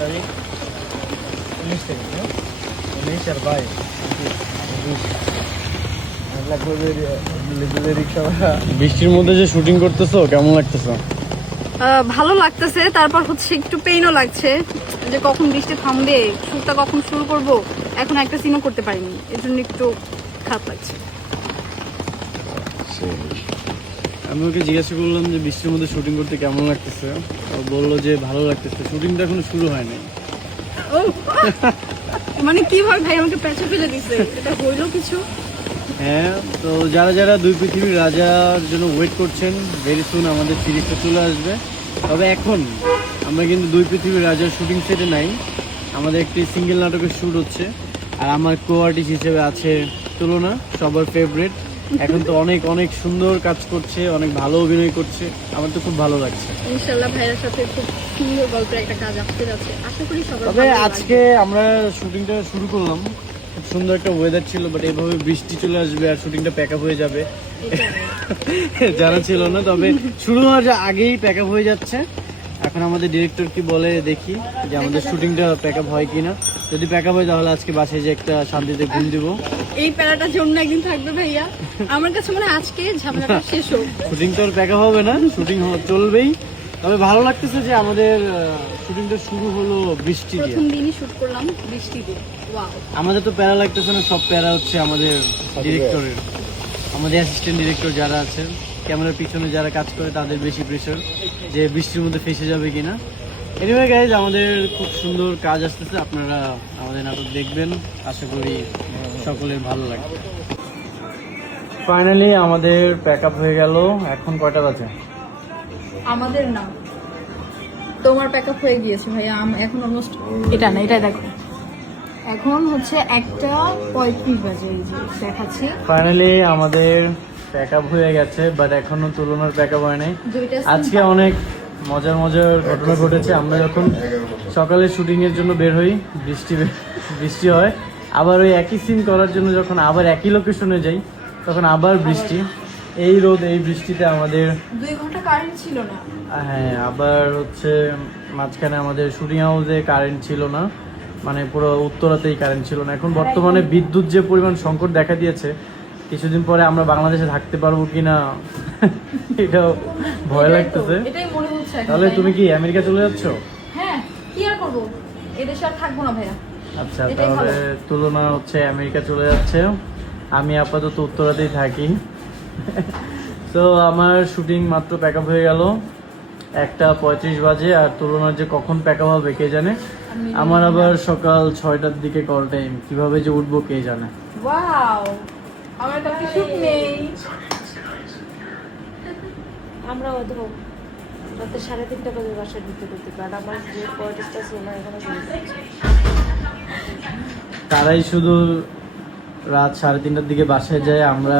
তারিখ 19 তারিখ না 19 আর 22 বৃষ্টির মধ্যে যে শুটিং করতেছো কেমন লাগতেছে? ভালো লাগতেছে, তারপর হচ্ছে একটু পেইনও লাগছে যে কখন বৃষ্টি থামবে, শুটটা কখন শুরু করব। এখন একটা সিনও করতে পারিনি, এর জন্য একটু খারাপ লাগছে। আমি ওকে জিজ্ঞাসা করলাম যে বৃষ্টির মধ্যে শুটিং করতে কেমন লাগতেছে, ও বললো যে ভালো লাগতেছে, শুটিংটা এখনো শুরু হয় নাই। ও মানে কিভাবে ভাই আমাকে পেঁচে ফেলে দিছে, এটা হইলো কিছু? হ্যাঁ, তো যারা যারা দুই পৃথিবীর রাজার জন্য ওয়েট করছেন, ভেরি সুন আমাদের সিরিজটা চলে আসবে। তবে এখন আমরা কিন্তু দুই পৃথিবীর রাজার শুটিং সেটে নাই, আমাদের একটি সিঙ্গেল নাটকের শ্যুট হচ্ছে। আর আমার কো আর্টিস্ট হিসেবে আছে তুলনা, সবার ফেভারিট। এখন তো অনেক অনেক সুন্দর কাজ করছে, অনেক ভালো অভিনয় করছে, আমার তো খুব ভালো লাগছে। ইনশাআল্লাহ ভাইয়ের সাথে খুব সুন্দর গল্পের একটা কাজ আসতে যাচ্ছে, আশা করি সবার তবে আজকে আমরা শুটিংটা শুরু করলাম, খুব সুন্দর একটা ওয়েদার ছিল, বাট এভাবে বৃষ্টি চলে আসবে আর শুটিংটা প্যাক আপ হয়ে যাবে জানা ছিল না। তবে শুরু হওয়ার আগেই প্যাক আপ হয়ে যাচ্ছে। এখন আমাদের ডিরেক্টর কি বলে দেখি যে আমাদের শুটিংটা প্যাক আপ হয় কিনা। যদি প্যাক আপ হয় তাহলে আজকে বাসায় যে একটা শান্তিতে ঘুম দিব। এই প্যারাটার জন্য একদিন থাকবে ভাইয়া, আমার কাছে মনে হয় আজকে ঝামেলাটা শেষ হোক। শুটিং তো আর প্যাক আপ হবে না, শুটিং চলবেই। তবে ভালো লাগতেছে যে আমাদের শুটিংটা শুরু হলো বৃষ্টি দিয়ে। প্রথম দিনই শুট করলাম বৃষ্টিতে, ওয়াও। আমাদের তো প্যারা লাগতেছে না, সব প্যারা হচ্ছে আমাদের ডিরেক্টরের, আমাদের অ্যাসিস্ট্যান্ট ডিরেক্টর যারা আছেন, ক্যামেরার পিছনে যারা কাজ করে তাদের বেশি প্রেশার যে বৃষ্টির মধ্যে ফেসে যাবে কিনা। এনিওয়ে গাইজ, আমাদের খুব সুন্দর কাজ আসতেছে, আপনারা আমাদের নাটক দেখবেন, আশা করি সকলের ভালো লাগবে। ফাইনালি আমাদের প্যাক আপ হয়ে গেল। এখন কয়টা বাজে? আমাদের না, তোমার প্যাকআপ হয়ে গিয়েছে ভাইয়া, এখন অলমোস্ট এটা না, এটা দেখো এখন হচ্ছে 1:35 বাজে, এই যে দেখাচ্ছি। ফাইনালি আমাদের প্যাক আপ হয়ে গেছে, বাট এখনো তুলনার প্যাক আপ হয় নাই। আজকে অনেক মজার মজার ঘটনা ঘটেছে। আমরা যখন সকালে শুটিং এর জন্য বের হই, বৃষ্টি হয়, আবার ওই একই সিন করার জন্য যখন আবার একই লোকেশনে যাই তখন আবার বৃষ্টি। এই রোদ এই বৃষ্টিতে আমাদের 2 ঘন্টা কারেন্ট ছিল না। হ্যাঁ, আবার হচ্ছে মাঝখানে আমাদের শুটিং হাউসে কারেন্ট ছিল না, মানে পুরো উত্তরাতেই কারেন্ট ছিল না। এখন বর্তমানে বিদ্যুৎ যে পরিমাণ সংকট দেখা দিয়েছে, কিছুদিন পরে আমরা বাংলাদেশে থাকতে পারবো কিনা এটাও ভয় লাগতেছে। এটাই মনে হচ্ছে। তাহলে তুমি কি আমেরিকা চলে যাচ্ছ? হ্যাঁ, কি আর করবো, এদেশে আর থাকবো না ভাইয়া। আচ্ছা, তাহলে তুলনা হচ্ছে আমেরিকা চলে যাচ্ছে, আমি আপাতত উত্তরাতেই থাকি। তো আমার শুটিং মাত্র প্যাক আপ হয়ে গেল, 1:35 বাজে। আর তুলনার যে কখন প্যাক আপ হবে কে জানে। আমার আবার সকাল 6টার দিকে কল টাইম, কিভাবে যে উঠবো কে জানে। ওয়াও, আমার তো শুট নেই। আমরা অধম রাতে 3:30 বাজে বাসায় ঢুকতে কারণ আমার যে কোয়ার্টারটা আছে ওনার এখানে তারাই শুধু রাত 3:30টার দিকে বাসায় যায়, আমরা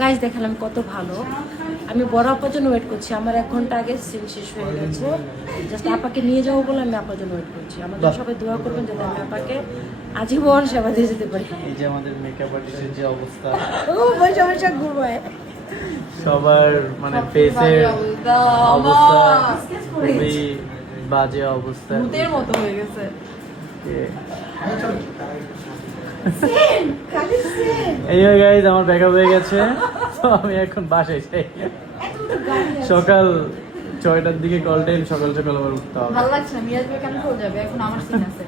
গাইজ দেখালাম কত ভালো। আমি বড় আপার জন্য ওয়েট করছি, আমার 1 ঘন্টা আগে সিন শেষ হয়ে গেছে। জাস্ট আপাকে নিয়ে যাবো বলে আমি আপার জন্য ওয়েট করছি। আমাদের সবাই দোয়া করবেন যাতে আমি আপাকে আজীবন সেবা দিয়ে যেতে পারি। এই যে আমাদের মেকআপ আর্টিস্টের যে অবস্থা, ও বসে বসে ঘুমায়, সবার মানে ফেসের অবস্থা খুবই বাজে অবস্থা, ভূতের মতো হয়ে গেছে। এই গাইজ, আমার ব্যাকআপ হয়ে গেছে, তো আমি এখন বাসায় যাই। সকাল 6টার দিকে কল টাইম, সকাল সকাল আবার উঠতে হবে। ভালো লাগছে না, মিরাজ ভাই কেন চলে যাবে, এখন আমার সিন আছে।